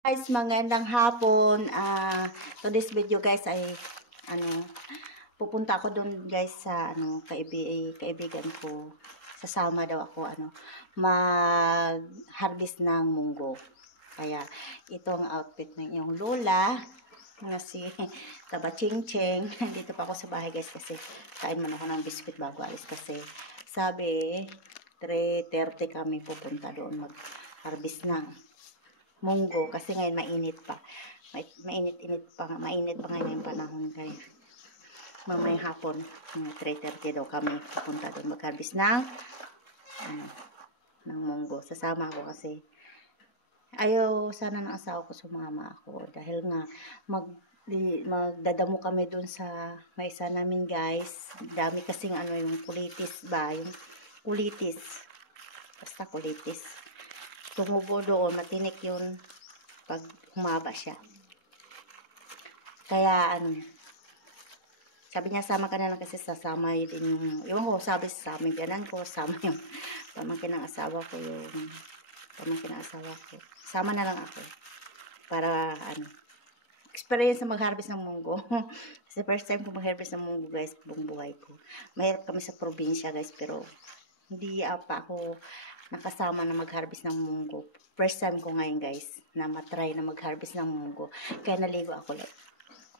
Guys, magandang hapon. Today's video guys ay pupunta ako doon guys sa kaibigan ko. Sasama daw ako mag-harvest ng munggo. Kaya ito ang outfit ng iyong lola na si Taba Ching Ching. Dito pa ako sa bahay guys kasi kain man ako ng biscuit bago alis kasi sabi 3:30 kami pupunta doon mag-harvest ng munggo kasi ngayon mainit pa. Mainit pa ngayon yung panahon guys. Mamayang hapon, 3:30 daw kami pupunta doon mag-harvest ng munggo. Sasama ako kasi ayaw sana ng asawa ko sumama ako dahil nga magdadamo kami doon sa may isa namin guys. Dami kasing yung kulitis ba? Yung kulitis. Basta kulitis. Tumubo doon, matinik yun pag humaba siya. Kaya sabi niya sama ka na lang kasi sasama din yung sabi sa amin, ganan ko, sama yung pamangkin ng asawa ko, sama na lang ako para experience na mag-harvest ng munggo. Kasi first time ko mag-harvest ng munggo guys, buong buhay ko. Mahirap kami sa probinsya guys, pero hindi pa ako nakasama na mag-harvest ng munggo. First time ko ngayon guys na matry na mag-harvest ng munggo. Kaya naligo ako like.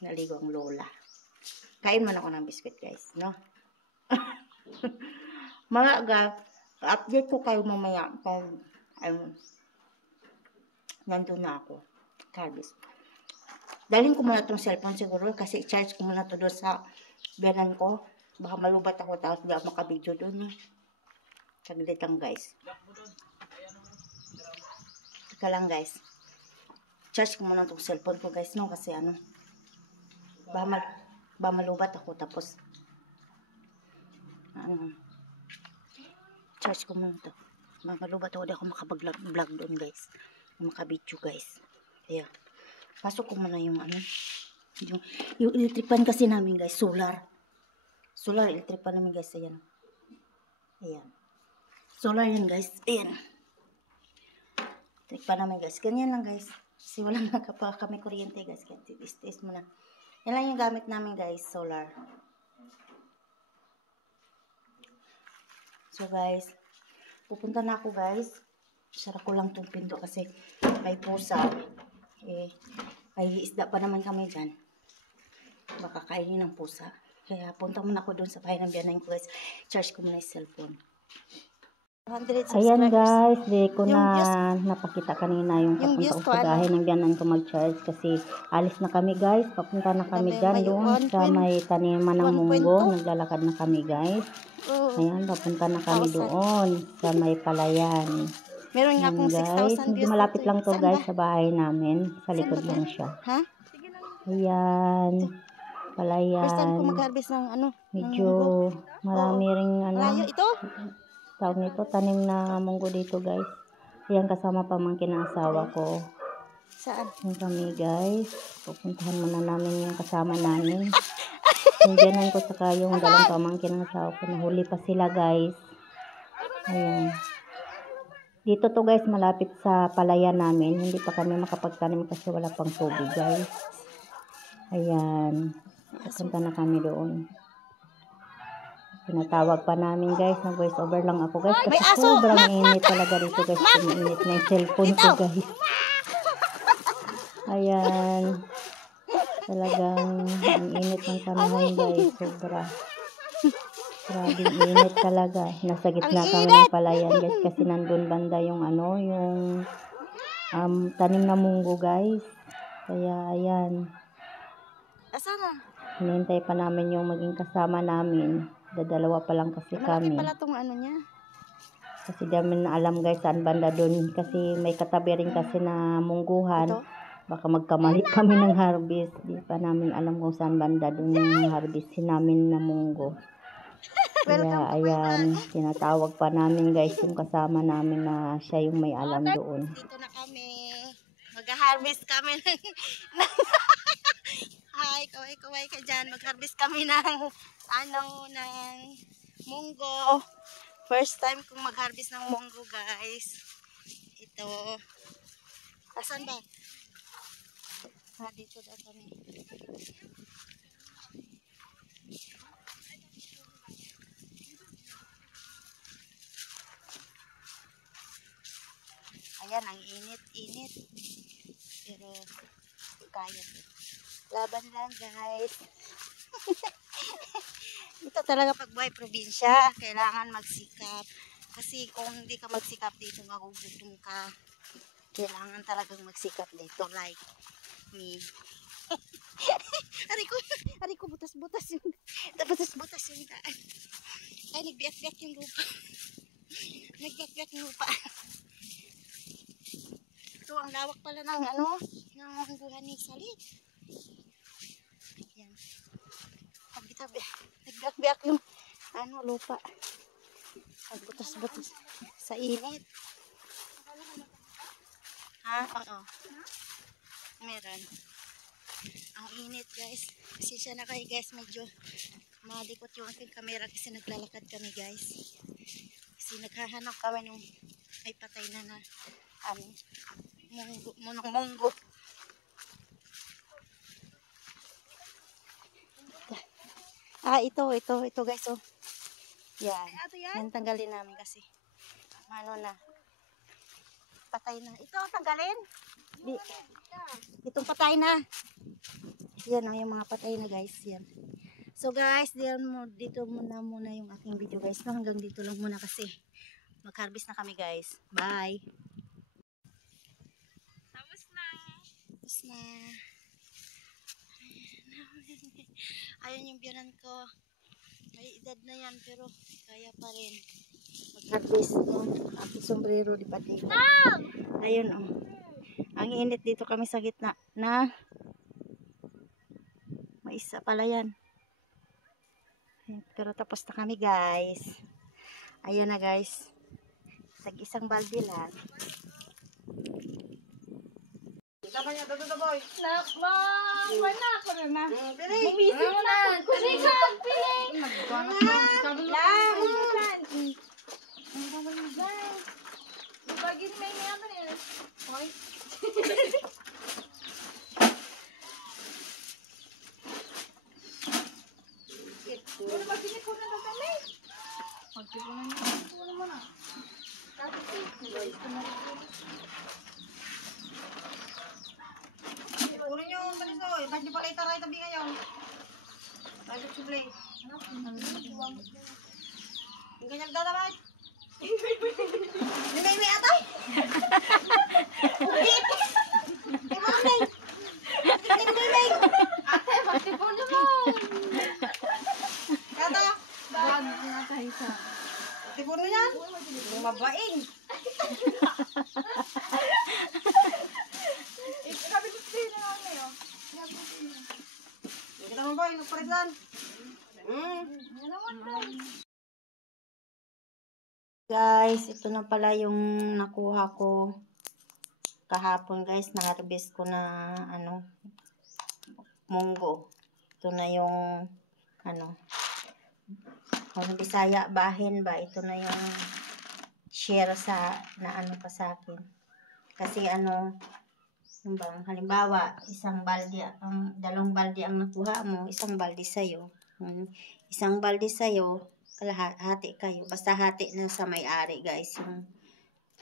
Naligo ang lola. Kain man ako ng biscuit guys, no? Update ko kayo mamaya kung nandun na ako. Harvest. Dalhin ko muna itong cellphone siguro kasi i-charge ko muna ito doon sa biyanan ko. Baka malubat ako tapos hindi ako makabidyo doon. Saglit lang guys. Teka lang guys. Charge ko muna itong cellphone ko guys, no? Kasi baka malubat ako tapos charge ko muna ito. Baka malubat ako, di ako makapag-vlog doon guys. Makabidyo guys. Kaya pasok ko muna yung yung electric pan kasi namin guys, solar electric pan namin guys. Ayan. Solar yan guys. Ayan. Electric pan namin guys. Ganyan lang guys. Kasi wala na kami kuryente guys. Kaya tis muna. Yan lang yung gamit namin guys, solar. So guys, pupunta na ako guys. Sara ko lang itong pinto kasi may pusa. May isda pa naman kami dyan. Baka kainin ng pusa. Kaya punta muna ako doon sa bahay ng biyanan ko guys. Charge ko muna yung cellphone. Ayan guys, di ko na napakita kanina yung papunta ko sa bahay ng biyanan ko mag-charge kasi alis na kami guys. Papunta na kami dyan doon sa may taniman ng munggo. Naglalakad na kami guys. Ayan, papunta na kami doon sa may palayan. Meron nga akong 6,000 views. Malapit lang to guys sa bahay namin. Sa likod lang siya. Ayan, palayan. First time ko mag-harvest ng medyo marami ring layo ito? Tawag nito, tanim na munggo dito guys. Ayan, kasama pamangkin ng asawa ko. Saan? Yung kami guys. Pupuntahan muna namin yung kasama namin. Yung biyanan ko saka yung dalang pamangkin ng asawa ko. Nahuli pa sila guys. Ayan. Dito to guys, malapit sa palayan namin. Hindi pa kami makapagtanim kasi wala pang tubig guys. Ayan. Pupunta na kami doon. Pinatawag pa namin guys, nag voice over lang ako guys kasi sobrang init talaga dito guys, init na yung cellphone ko guys. Ayan, talagang ang init ng panahon guys, sobra. Grabe init talaga. Nasa gitna kami ng palayan guys kasi nandun banda yung yung tanim na munggo guys. Kaya ayan, hinihintay pa namin yung maging kasama namin. Dadalawa pa lang kasi kami. Malaki pala tong niya. Kasi dami na alam guys saan banda doon. Kasi may katabi rin kasi na mungguhan. Baka magkamalit kami ng harvest. Di pa namin alam kung saan banda doon yung harvestin namin na munggo. Kaya ayan, tinatawag pa namin guys yung kasama namin na siya yung may alam doon. Dito na kami. Mag-harvest kami ng Hi, kaway-kaway ka dyan. Mag-harvest kami ng munggo. First time kong mag-harvest ng munggo, guys. Ito. Asan ba? Dito daw kami. Ayan, ang init-init. Pero, kaya. Laban lang, guys. Ito talaga pag buhay probinsya, kailangan magsikap. Kasi kung hindi ka magsikap dito, magugutom ka. Kailangan talagang magsikap dito, like me. Ari ko, butas-butas yung, butas-butas yung daan. Ay, nagbiyak-biyak yung lupa. Nagbiyak-biyak yung lupa. Ito, ang lawak pala ng ano, ng buhan ni Salit. Yan. Nagbiyak-biyak yung ano, lupa. Butas-butas sa init. Ha? Oo. Meron. Ang init, guys. Pasensya na kayo, guys. Medyo malikot yung aking camera kasi naglalakad kami, guys. Kasi naghahanap kami nung ay patay na na ano, munggo. Ito guys, oh. Yan. Yan tanggalin namin kasi. Ano na. Patay na. Ito, tanggalin. Itong patay na. Yan ang yung mga patay na, guys. Yan. So guys, dito muna yung aking video, guys. No, hanggang dito lang muna kasi mag-harvest na kami, guys. Bye. Tapos na. Ayun yung biyanan ko. May edad na yan pero kaya pa rin mag-harvest. Aking sombrero di pati. Ayun, oh. Ang init dito kami sa gitna na may isa pala yan. Pero tapos na kami, guys. Ayan na, guys. Isang balde lang. Tama niya, dito boy. Wala ko na. Piling. Bumisip na. Piling. Bagin may niya pa niya. Hoy. Wala magkini ko na kami. Magkipunan niya. Wala mo na. Puro nyo ang talisoy. Ba't nyo pala itaray tabi ngayon? Ba't nyo sublay? Yung ganyan dadamay? Hindi may atay? Ate, magtipon naman! Kata? Bag na tayo sa... Magtipon mo yan? Yung mabain. Kita mo ba yung nagparisan? Guys, ito na pala yung nakuha ko kahapon, guys. Na-harvest ko na ano, munggo. Ito na yung ano, kung Bisaya bahin ba, ito na yung share sa na ano pa sa akin. Kasi ano, yung bang halimbawa, isang balde, dalawang balde ang nakuha mo, isang balde sa'yo. Isang balde sa'yo, hati kayo. Basta hati na sa may-ari, guys, yung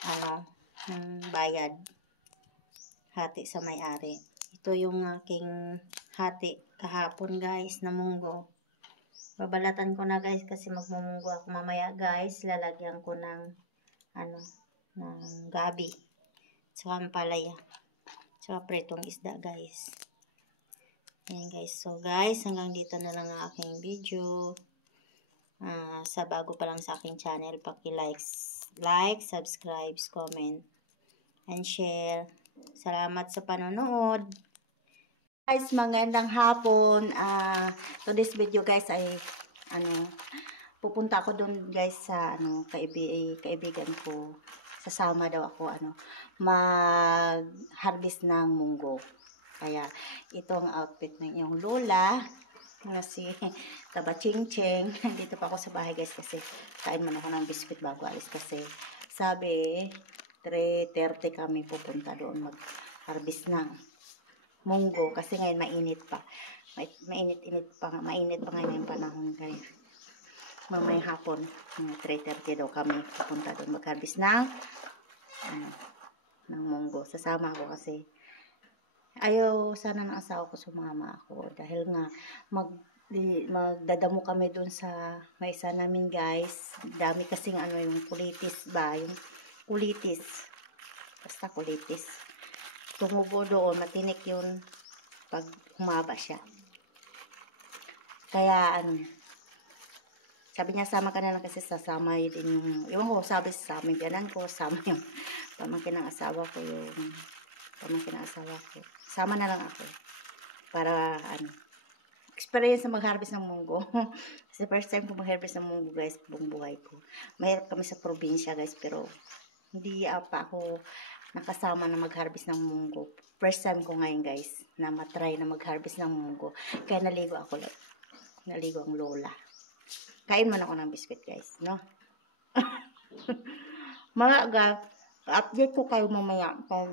ano, yung bayad. Hati sa may-ari. Ito yung aking hati kahapon, guys, na munggo. Babalatan ko na, guys, kasi magmumunggo ako mamaya, guys. Lalagyan ko ng ano, ng gabi. Saka ampalaya. Saka pretong isda, guys. Ayan, guys. So, guys, hanggang dito na lang ang aking video. Sa bago pa lang sa aking channel, like, subscribe, comment, and share. Salamat sa panonood. Guys, magandang hapon. Today's video, guys, ay ano, pupunta ako doon, guys, sa ano, kaibigan ko. Sasama daw ako ano, mag-harvest ng munggo. Kaya itong outfit ng iyong lola na si Tabachingcheng. Dito pa ako sa bahay, guys, kasi kain man ako ng biscuit bago alis kasi sabi 3:30 kami pupunta doon mag-harvest ng munggo kasi ngayon mainit pa. Mainit pa ngayon yung panahon guys. Mamayang hapon, 3:30 daw kami pupunta doon mag-harvest ng munggo. Sasama ako kasi ayaw sana ng asawa ko sumama ako dahil nga magdadamo kami doon sa maisa namin guys. Dami kasing yung kulitis ba, yung kulitis. Basta kulitis. Tumubo doon, matinik yun pag humaba siya. Kaya sabi niya sama ka na lang kasi sasama din yung, iwan ko sabi sa amin, ganan ko, sama yung pamangkin ng asawa ko, sama na lang ako para experience na mag-harvest ng munggo. Kasi first time ko mag-harvest ng munggo guys, buong buhay ko. Mahirap kami sa probinsya guys, pero hindi pa ako nakasama na mag-harvest ng munggo. First time ko ngayon guys na matry na mag-harvest ng munggo. Kaya naligo ako, naligo ang lola. Kain man ako ng biscuit guys, no? Mga update ko kayo mamaya pag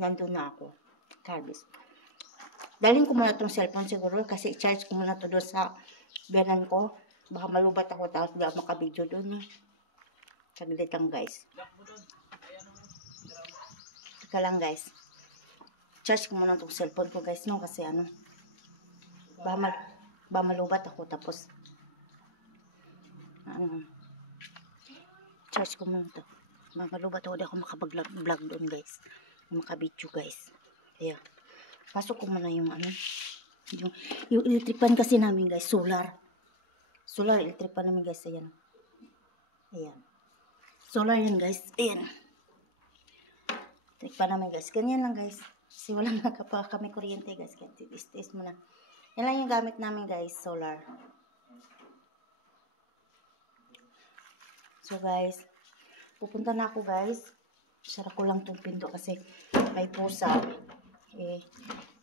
nandun na ako. Harvest. Dalhin ko muna itong cellphone siguro kasi i-charge ko muna ito doon sa biyanan ko. Baka malubat ako tapos di ako makabidyo doon. Saglit lang guys. Teka lang guys. Charge ko muna itong cellphone ko guys, no? Kasi ba malubat ako tapos charge ko muna ito. Malubat ako, di ako makapag-vlog doon guys, makabidyo guys. Kaya pasok ko muna yung yung electric pan kasi namin guys, solar electric pan namin guys. Ayan solar yan guys, ayan electric pan namin guys, ganyan lang guys kasi wala na kami kuryente guys, kaya tiis muna. Yan lang yung gamit namin guys, solar. So guys, pupunta na ako guys. Sara ko lang itong pinto kasi may pusa.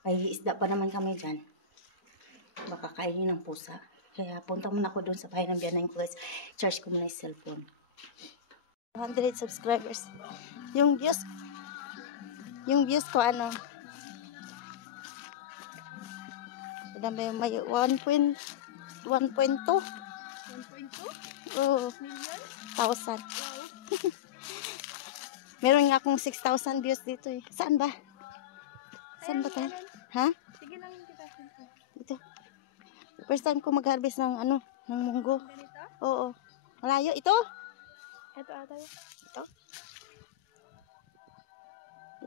May isda pa naman kami dyan. Baka kainin ng pusa. Kaya punta muna ako doon sa bahay ng biyanan ko guys. Charge ko muna yung cellphone. 100 subscribers. Yung views ko may 1.2 1.2? Oo. Million? 1,000. Wow. Meron nga akong 6,000 views dito eh. Saan ba? Saan ba tayo? Ha? Sige lang kita. Dito. First time ko mag-harvest ng ng munggo. Ganito? Oo. Malayo. Ito? Ito ata yun. Ito?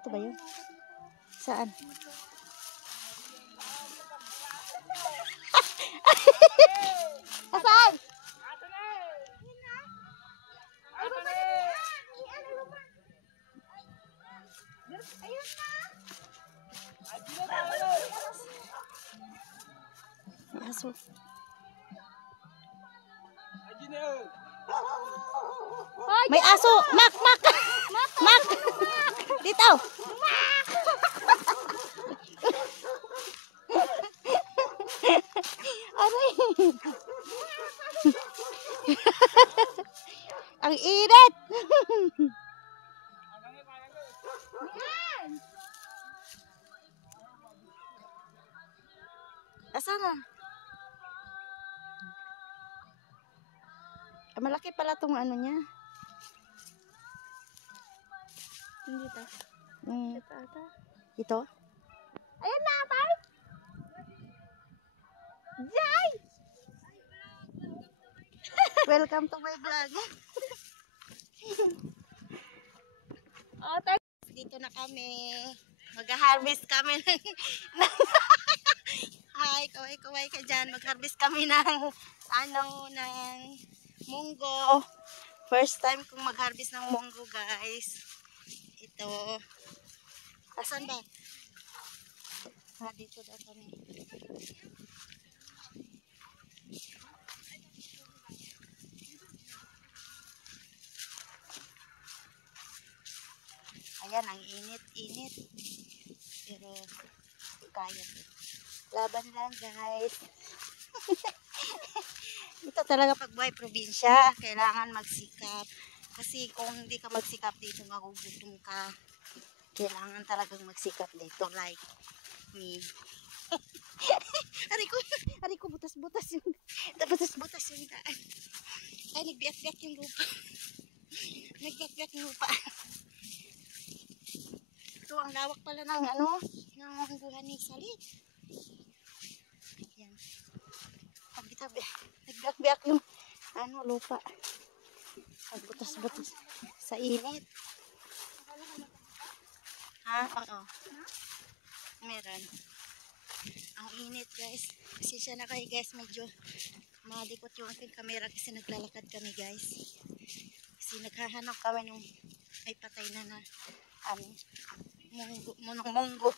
Ito ba yun? Saan? Saan? Ayun na! May aso. May aso! Mak! Mak! Dito! Aray! Ang init! Asan na? Malaki pala tong niya. Hindi ta. Ito ata. Ito? Ayun na ata! Jay! Welcome to my vlog. Dito na kami. Mag-harvest kami ng Hi, kaway-kaway ka dyan. Mag-harvest kami ng munggo. First time kong mag-harvest ng munggo, guys. Ito. Asan ba? Dito daw kami. Ayan, ang init-init. Pero, kaya to. Laban lang, guys. Ito talaga pag buhay probinsya, kailangan magsikap. Kasi kung hindi ka magsikap dito, magugutom ka. Kailangan talagang magsikap dito like me. Ari ko, butas-butas yung, butas-butas yung daan. Ay, nagbiyak-biyak yung lupa. Nagbiyak-biyak yung lupa. Ito, ang lawak pala ng ng mungguhan ni Salit. Ayan. Nagbiyak-biyak yung, lupa. Butas-butas sa init. Ha? Oo. Meron. Ang init guys. Pasensya na kayo guys. Medyo malikot yung aking camera kasi naglalakad kami guys. Kasi naghahanap kami nung may patay na munggo.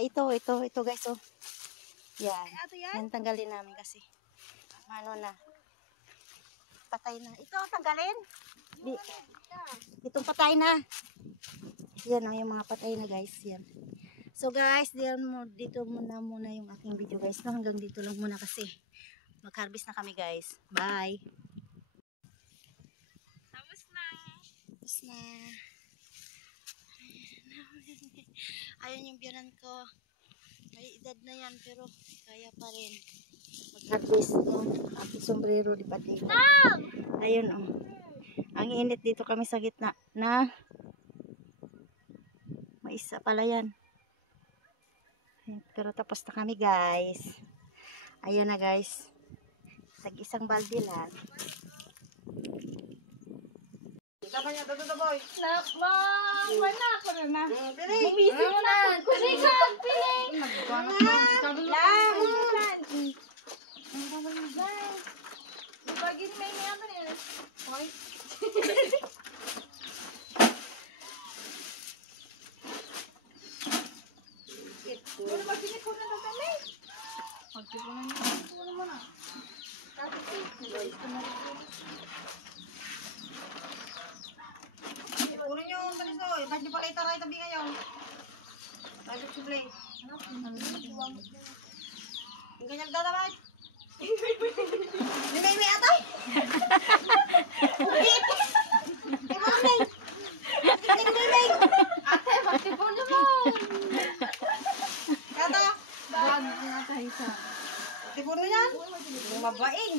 Ito guys oh. Yan. Yan tanggalin namin kasi. Na. Patay na. Ito tanggalin. Itong patay na. Yan yung mga patay na guys. Yan. So guys, dito muna yung aking video guys. No, hanggang dito lang muna kasi mag-harvest na kami guys. Bye. Tapos na. Ayun yung biyanan ko. May edad na yan pero kaya pa rin mag-harvest yung aking sombrero di pati. Ayun oh. Ang init dito kami sa gitna na may isa pala yan. Pero tapos na kami guys. Ayan na guys. Tag-isang balde lang. Wala ako na. Bumisit na. Piling! Bagin may naman eh. Hoy. Wala magsinit ko na kami. Magsipunan niya. Wala mo na. Puro nyo ang balisoy. Ba't nyo pala itaray tabi ngayon? Ba't nyo sublay? Yung kanyang dadabay. May atay. Ate, magsipunan mo. Kata. Bag na tayo sa. Tipuno yan. Yung mabaing.